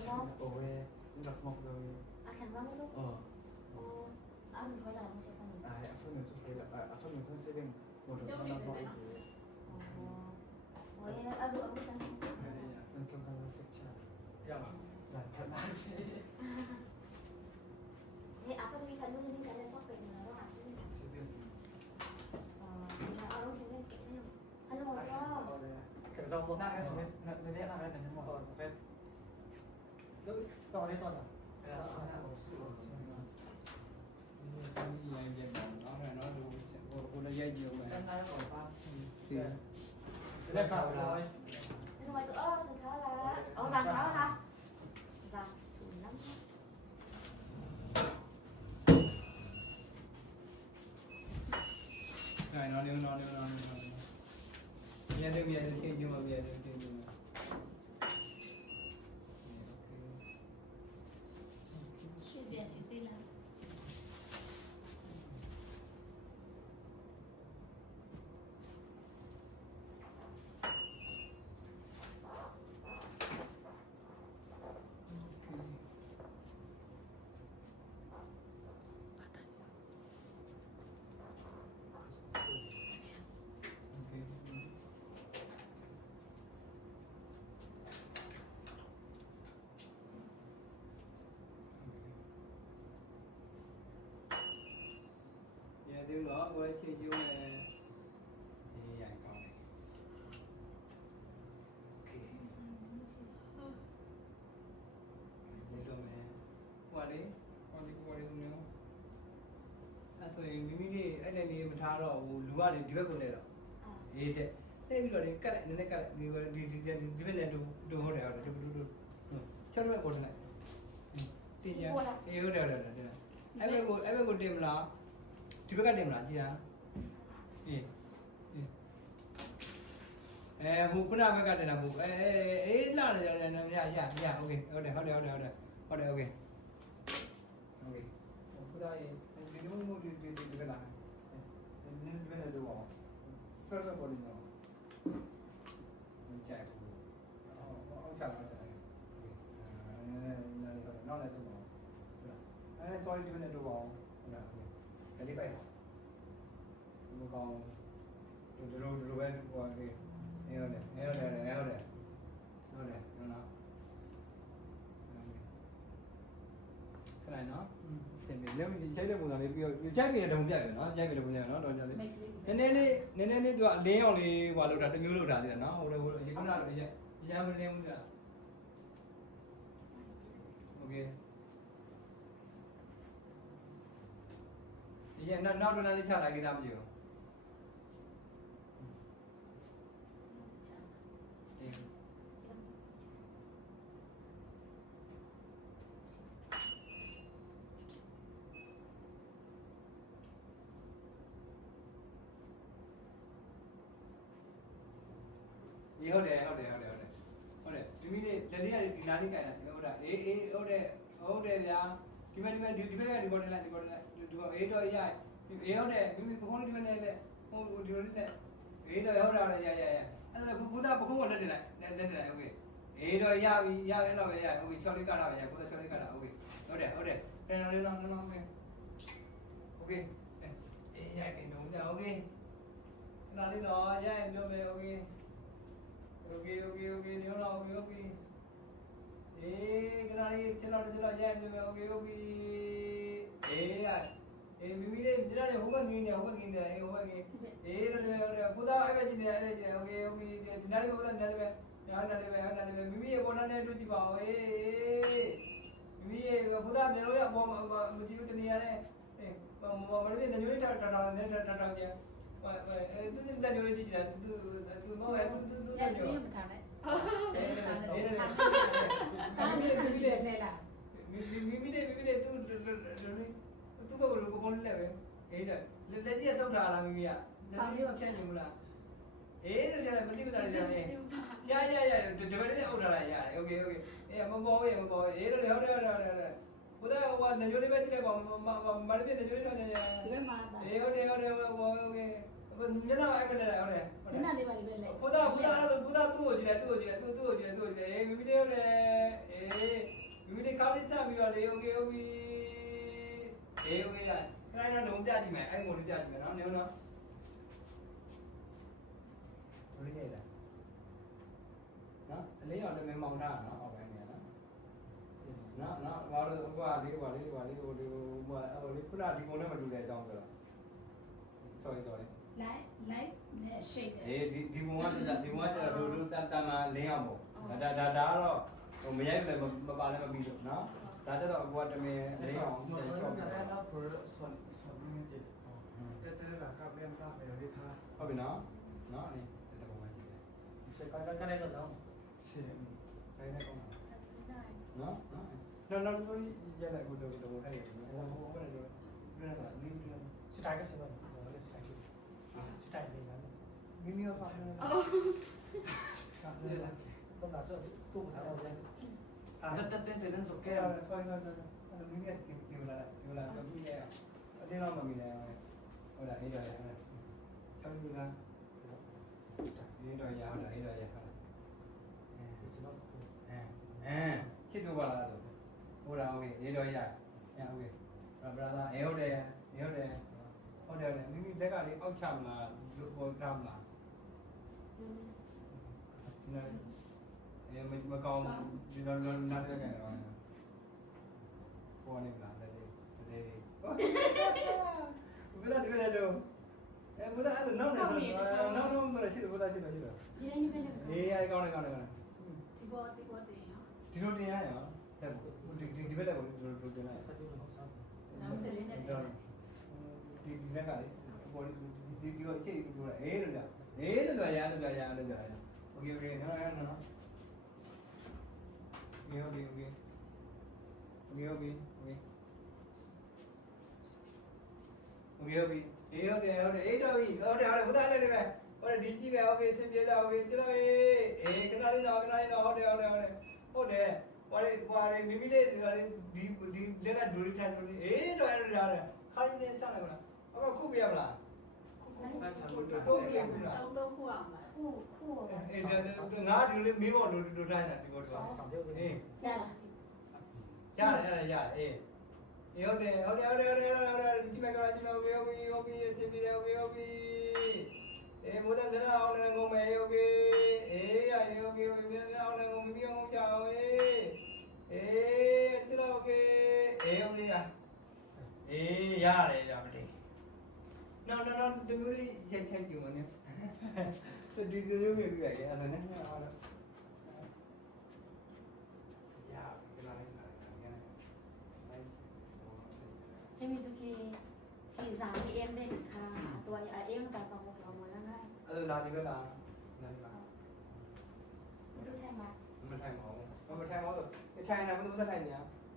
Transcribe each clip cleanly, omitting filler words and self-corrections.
Owe, ndak mok daw yun. Asan kamu tuh? Oh. Oh, ano ko lang sa kanya. Ay, afan nito kaya, afan nito saving mo to na po ito. Oh. Oh, ya, aduh, sa Ay, nito ka na section. Ya, zan ka na si. Eh, ako tuh bisa dulu nih saya sok pengen naruh asli. Sige. Ya, orang sini kayaknya. Halo, Bapak. Kaya sa mo na kasi na na na mo. Oh, okay. Đâu, to đi to nào. Cô đã dây nhiều mà. Lên vào rồi. Nhưng mà cửa sườn khá là... Ồ, giàn khá hả? Giàn, sùn lắm. Này nó đi. Nghe được khi nhưng mà nghe được khi nhưng mà. Điều đó cô ấy chơi vô này thì dạng còn này. Chơi xong này qua đi không nhớ. Rồi mình đi anh này mình thả rồi lúa này đi về con này rồi. Thế thế bây giờ đi cắt lại đi đi về này đồ hồ này rồi chứ cho nó còn lại. Thì nhá yêu đều rồi. Em có điểm làဒီဘက်ကတင်မလားကြည်လားအေးဟိုခုနဘက်ကတင်တာဟိုအေးလာနေရโอเคဟုတ်တယ်โอเคခုနရေဒီလိုမျိုးဒီကလာနင်းဘယ်လိုလုပ်အောင်ဖက်ပေါ်နေတော့မကြိုက်ဘူးအောက်ချလာတယ်နောက်လည်းတော့sorry ဒီနေ့တော့ဟုတ်လားဒီလေးပိုက်ဘုကောင်းတို့ပဲဟိုကေဟုတ်တယ်နော်စင်ပြီလက်ချိုက်တဲ့ပုံစံလေးပြီးတော့ချိုက်ပြီးတဲ့ပုံပြတယ်နော်ချိုက်ပြီးတဲ့ပုံစံနော်တော့ကြတယ်နည်းနည်းလေးသူကအလင်းအောင်လေးဟွာလောက်တာတစ်မျိုးလောက်တာသေးတယ်နော်ဟိုရေခုနကရမ်းမလင်းဘူးကြာโอเคဒီကနောက်တော့လေးချလာခဲ့သားမကြည့်ဘူးဟုတ်တယ်ဒီမိနေလက်လေးကဒီနားလေးကြိုင်တာဟုတ်တာအေးဟုတ်တယ်ဗျာဒီဘက်ကဒီပေါ်နေလိုက်ဒီအေးတော့ရဟုတ်တယ်မိပခုံးလေးဒီဘက်နဲ့လေဟိုဒီလိုလေးနဲ့အေးတော့ဟုတ်တာရအဲ့ဒါဘုရားပခုံးကိုလက်တင်လိုက်โอเคအေးတော့ရပြီအဲ့တော့ပဲရโอเค6လေးကတာပဲရ6လေးကတာโอเคဟုတ်တယ်တယ်နော်โอเคအေးရပြီတော့โอเคနားလေးတော့ရရင်ပြောမယ်โอเคညောတော့โอเคအေးကနားလေးချက်တော့ရရင်ပြောမယ်โอเคအေးမိလေးဒီနေ့ဟိုဘက်ငင်းနေဟိုဘက်ငင်းအေးဟုတ်တယ်ဘုရားအဲ့ပဲကြည့်နေโอเคဒီနားလေးဘုရားနားလေးပဲမိမိရဲ့ဘောနာနဲ့တွေ့ကြည့်ပါဦးအေးမိမိရဲ့ဘုရားမျိုးရဲ့ဘောမကြည့်ဘူးတနေရာနဲ့မလို့ညညလေးတောင်းနေတောင်းကြသူညညလေးကြည့်ကြသူမောရဲ့သူညညလေးမထားနဲ့မိမိလေးသူဘက်ကလိုကောင်းလဲပဲအေးတယ်လက်ကြီးဆောက်ထားလားမိမိကလက်ကြီးဖြန့်နေမလားအေးတယ်ကြတယ်မသိမသာကြတယ်ရဒီဘက်လေးအုပ်ထားလိုက်ရတယ်โอเคအေးမပေါ်အေးတယ်ဟုတ်တယ်ဘုရားဟိုကညညလေးပဲကြည့်လိုက်ပါမလေးပြညညလေးတော့ညညဒီဘက်မှာအေးဟုတ်တယ်โอเค မျက်နှာအိုက်မနေဟုတ်တယ် မျက်နှာလေးပါလေးပဲလေ ဘုရားသူ့ကိုကြည့်တယ်အေးမိမိလေးဟုတ်တယ်အေးမိမိလေးကောင်းလေးဆက်ပြီးတော့လေโอเคโอเคအေးโอเคရခိုင်းတော့ပြကြည့်မယ်အဲ့ကိုလေးပြကြည့်မယ်နော်နေဦးနော်ဘယ်လိုလဲနော်အလေးရောလည်းမမောင်တာနော်အောက်ပိုင်းနေနော်ဘာလို့ဟိုလေးခုနဒီကုန်းနဲ့မတူတဲ့အကြောင်းဆိုတော့ sorry လိုက်နဲ့ရှိတ်တယ် အေးဒီဘုံကကျတော့တို့တန်မာလင်းအောင်ပေါ့ဒါကတော့ဟိုမရိုက်လည်းမပါလည်းမပြီးတော့နော်ဒါကြတော့ကိုကတမင်လင်းအောင် no ပြန် no ချော့ จะได้รับผลส่วนนี้ดิจะได้หลักกับเรื่องกับเรื่องท่า ဟုတ်ပြီနော်နော်အဲ့ဒီဘုံကကြည့်တယ် ใช่ก็ได้ก็ต้องใช่ တိုင်းနဲ့ကောင်းတာ ได้ နော်တို့ရလိုက်ကိုတော့အဲ့ဒီဟိုဘယ်လိုလဲနင်း สไตล์ก็ใช่ป่ะผมก็เลยสไตล์ที่สไตล์นี้นะ မိမိရောပါနေ อ๋อ ต้องการเสื้อตู้ภาษาเราเนี่ยเต้นเรื่องสกแก้ ကဲ ว ဆွဲမိမိဒီလာကပြီးရအတင်းတော့မမီလဲဟုတ်လားအေးရတယ်ဟုတ်ဆက်ပြီးလားအေးတော့ရဟုတ်လားအေးတော့ရဟုတ်လားချစ်တူပါလားဆိုဟုတ်လားโอเคအေးတော့ရโอเคဘရာသာအေးဟုတ်တယ်မိမိလက်ကလေးအောက်ချမလားပေါ်ထားမလားဒီနေ့အေးမကောင်းဒီလိုနားတယ်ကြတော့ပေါ်နေလားတဲ့ဘယ်လိုလဲတော့ဘယ်လိုအဲ့နောက်ဆိုရှိတယ်ဘယ်လိုရှိတယ် นี่นี่เป็น အေးအဲ့ကောင်းတယ် ဒီပေါ်တင်ရော ဒီလိုတင်ရရောဒီဘက်လည်းဒီလိုတင်လိုက် နောက်ဆက်လေးနဲ့ ဒီလက်ကလေပေါ်ဒီလိုအခြေဒီလိုအေးလို့ရโอเคနော်โอเคအေးဟုတ်ပြီအေးတော့ပြီဟုတ်တယ်ဘုရားလည်းပဲဟုတ်တယ်ဒီကြည့်ပဲโอเคစင်ပြေကြโอเคကျွန်တော်အေးခဏလေးတော့ဟုတ်တယ်ဘာလဲမိမိလေးဒီလက်ကဒူရီထိုင်လို့အေးတော့ရတယ်ခါရင်းနဲ့စလိုက်မလားအခုပြရမလား ကိုပြရမှာတုံးလုံးခုအောင်လား คู่คู่ အေးငါဒီလိုမေးဖို့လိုတိုင်းတာဒီကောတော့အေး ได้ละ ရတယ်အေးဟုတ်တယ်ဒီမဲ့ကလာဒီမဲ့โอเคစင်ပြေတယ်โอเคအေးမိုးတဲ့နာအောင်လည်းငုံမယ်โอเคအေးရโอเคမြန်အောင်လည်းငုံပြီးအောင်ကြောက်အေးဒီလိုโอเคအေးโอเคအေးရတယ်ရမတည်နော်ဒီမျိုးလေးချက်ကြည့်မနေဒီလိုမျိုးပြရတယ်အဲ့ဒါနဲ့အားလုံးရပြီလား ให้มีจุกีที่สามที่เอ็มได้ค่ะตัวเอ็มกับปากหัวหมดแล้วไง အဲ့ဒါလာဒီဘက်လားလာဒီပါ ดูแทนมา မထိုင်ပါဘူးမထိုင်ပါဘူးထိုင်တာဘယ်လိုထိုင်နေရ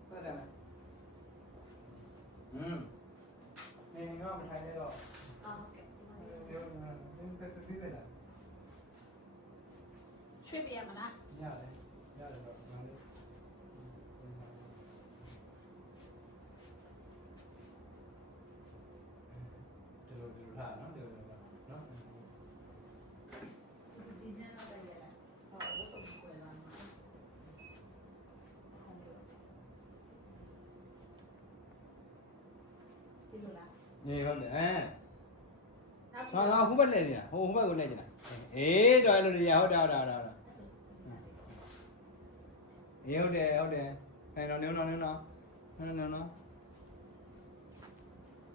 ဟုတ်တယ်နေငါမထိုင်နေတော့ อ๋อโอเค ပြောနေတာပြပြလာ ရွှေ့ပြရမလား ရတယ်တော့ငါလေးဒီလိုလာနော်ဒီလိုလာနော် ဒီနေ့တော့တယ်လေဟောဘုဆုံးကိုလာမှာဒီလိုလား နေဟုတ်တယ်နောက် ငါဟိုဘက်လဲနေတာဟိုဘက်ကိုလဲနေတာအေးတော်လို့ရဟုတ်တယ်အေးဟုတ်တယ်အဲ့တော့နင်းနော်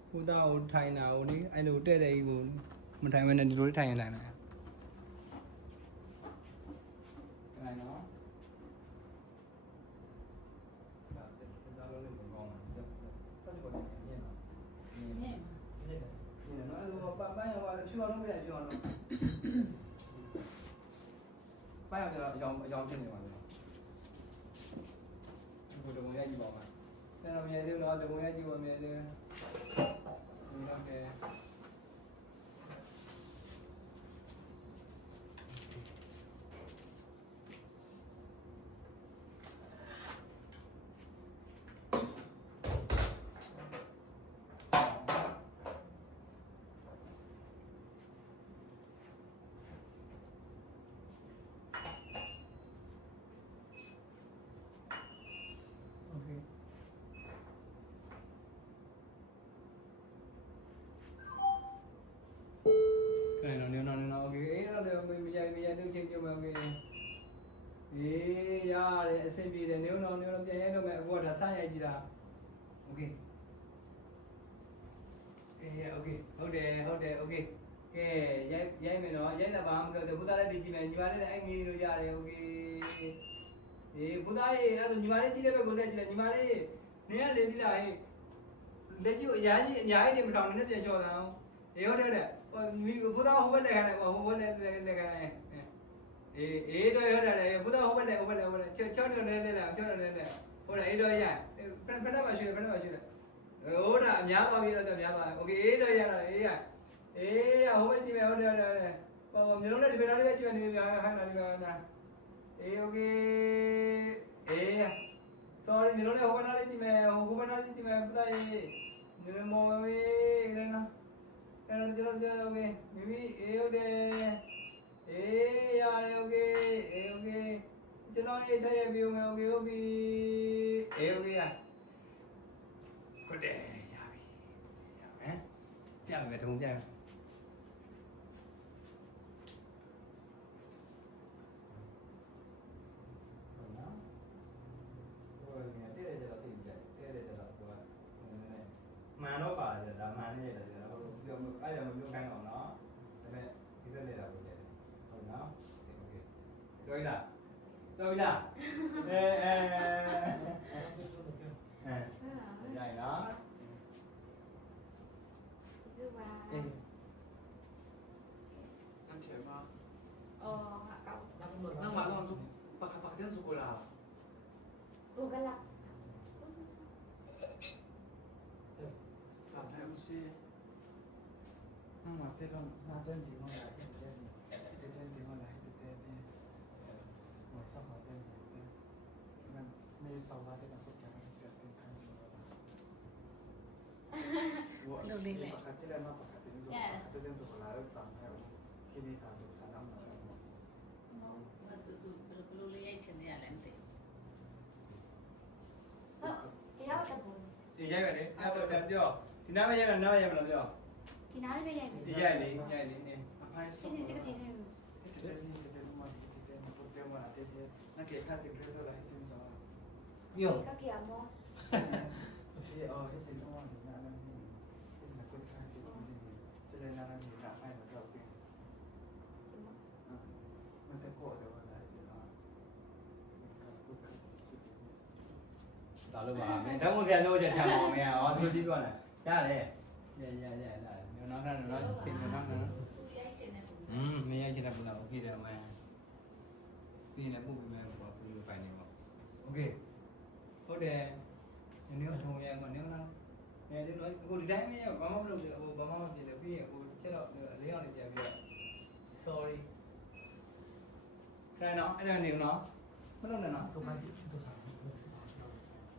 ဟိုသားဟိုထိုင်တာဟိုလေအဲ့လိုတဲ့တဲ့ကြီးကိုမထိုင်မနဲ့ဒီလိုထိုင်ရင်ထိုင်တယ်အဲ့နော်ဒါလည်းလည်းကောင်းတယ်ဆက်ကြည့်ပါဦးညနော် နင်း အဲ့လိုပိုင်းရောချူအောင်လုပ်ပြချူအောင်လုပ်ပိုင်းရောအကြောင်းဖြစ်နေပါလေဒီလိုမျိုးရကြည့်ပါဦး။ကျွန်တော်မြင်သေးလို့တော့ရကြည့်ပါမယ်လေ။ဒီတော့ကဲ အေးရတယ်အဆင်ပြေတယ်နေတော့ပြန်ရဲတော့မယ်အခုကဒါစရိုက်ကြည့်တာโอเคအေးโอเคဟုတ်တယ်โอเคကဲရိုက်မယ်နော်ရိုက်တာဘာမှမပြောဘူးဘုရားလည်းဒီကြည့်မယ်ညီမလေးလည်းအဲ့ငေးလို့ရတယ်โอเคအေးဘုရားရဲ့အဲ့ဒါညီမလေးကြည့်တဲ့ဘက်ကိုလည်းကြည့်တယ်ညီမလေးနင်ကလေဒီလားဟေးလက်ကျအများကြီးနေမထောင်နဲ့ပြန်လျှော်တာအောင်အေးဟုတ်တယ်ဘုရားဟိုဘက်လက်ခံတယ်ဟိုဘက်လက်ခံတယ်အေးတော့ရတယ်ဘုရားဟိုဘက်လက်ချောင်းနေလဲချောင်းနေလဲဟုတ်တယ်အေးတော့ရဖက်ပါရွှေဟုတ်တာအများသွားပြီတော့များသွားโอเคအေးတော့ရတာအေးရဟိုဘက်ကြည့်မယ်ဟုတ်တယ်ပေါ့မျိုးလုံးနဲ့ဒီဘက်လေးပဲကြည့်နေပြီဟိုင်းလာဒီကနာအေးโอเคအေး sorry မျိုးလုံးနဲ့ဟိုဘက်လေးကြည့်မယ်ဟိုဘက်လေးကြည့်မယ်ပသားရေးနေမော်ဝေးလေနော်အဲ့တော့ကျွန်တော်โอเคမိမိအေးဟုတ်တယ်အေးရတယ်โอเคအေးโอเคကျွန်တော်ရေးထားရပြီโอเคဟုတ်ပြီအေးโอเคရဟုတ်တယ်ရပြီရမယ်ကြည့်မယ်တုံးကြည့်မယ်မှန်တော့ပါတယ်ဒါမှန်နေတယ်ကျွန်တော်ပြောအဲ့ဒါမပြောခိုင်းအောင်နော်ဒါပေမဲ့ဒီလိုနေတာကိုကြည့်တယ်ဟုတ်နော်โอเคပြောရလားပြောပြီလားရိုက်နော် ကျေးဇူးပါ นั่นเฉยป่ะ အော်ဟာကောက် นั่งมาตอนสุกปากเต้นสุกุลา ကိုကလာ ถามให้อุ้ซีนั่งมาเต้นแล้วน่าเต้นดีมากเลยเต้นดีมากเลยเต้นเนี่ยหมดสักหน่อยเต้นมันไม่ตอบว่าจะต้องพูดกันเกิดเป็นครั้งสุดท้ายเราเล่นแหละปากที่แรกมาปากที่นี่สุดจะเต้นสุกุลาแล้วตามให้ที่นี่ทางสุขสันต์น้ำหนัก လူလေးရိုက်ချင်တယ်လည်းမသိ ဟုတ်တရားတပုံ ဒီရိုက်မယ်လေအဲ့တော့ပြန်ပြောဒီနားမရိုက်လားနားမရိုက်မလားပြော ဒီနားလေးပဲရိုက်ပြီ ဒီရိုက်လေနေ အဖိုင်း ဒီ ဆုံး နေ့စကတင်နေပြီ Este no más este no porque más este no que cada te creo la gente sabe ပြော ကကရမော sí este no más nada ni la cosa que se le nada ni la hay no sabe que no te cojo de verdad no ဒါလို့ပါမင်းဓာတ်မို့ဆရာတို့ချက်ချမ်းပါမင်းဟောသူကြည့်ပြောလားရတယ်ညနော်ခဏနော်ချင်းနော်ခဏ သူရိုက်ချင်တယ်ပုံ မင်းရိုက်ချင်တဲ့ပုံလားโอเคတယ်မင်းပြီးရင်ပို့ပြီးမယ်ပေါ့ပြီးလို့ဖိုင်နေပေါ့โอเคဟုတ်တယ်နည်းထုံရဲမနည်းမလားအဲဒီတော့ကိုဒီတိုင်းမရဘာမှမလုပ်ဘူးဟိုဘာမှမဖြစ်တယ်ပြီးရင်ဟိုချက်တော့အလေးအောင်နေပြန်ပြီးတော့ sorry ခဏနော်အဲ့ဒါနေနော်မလုပ်နဲ့နော် tu mai tu sa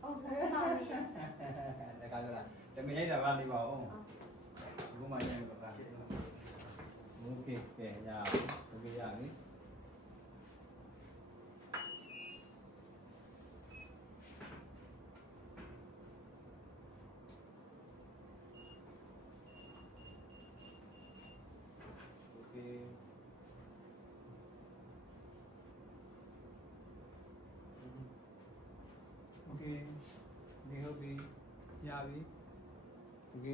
အော်ဟုတ်ပါပြီ ဒါကလည်းတမင်ရိုက်တာပါနေပါဦးဘုမရိုက်ပါလားโอเคကဲရโอเคရပြီโอเคโอเคဒီဟုတ်ပြီရပြီโอเค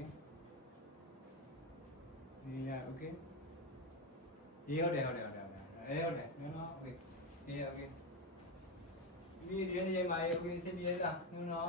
ဒီရโอเคဒီဟုတ်တယ်ဟုတ်တယ်နော်โอเคโอเคဒီရင်းနေမှာโอเคစင်ပြေတာနော်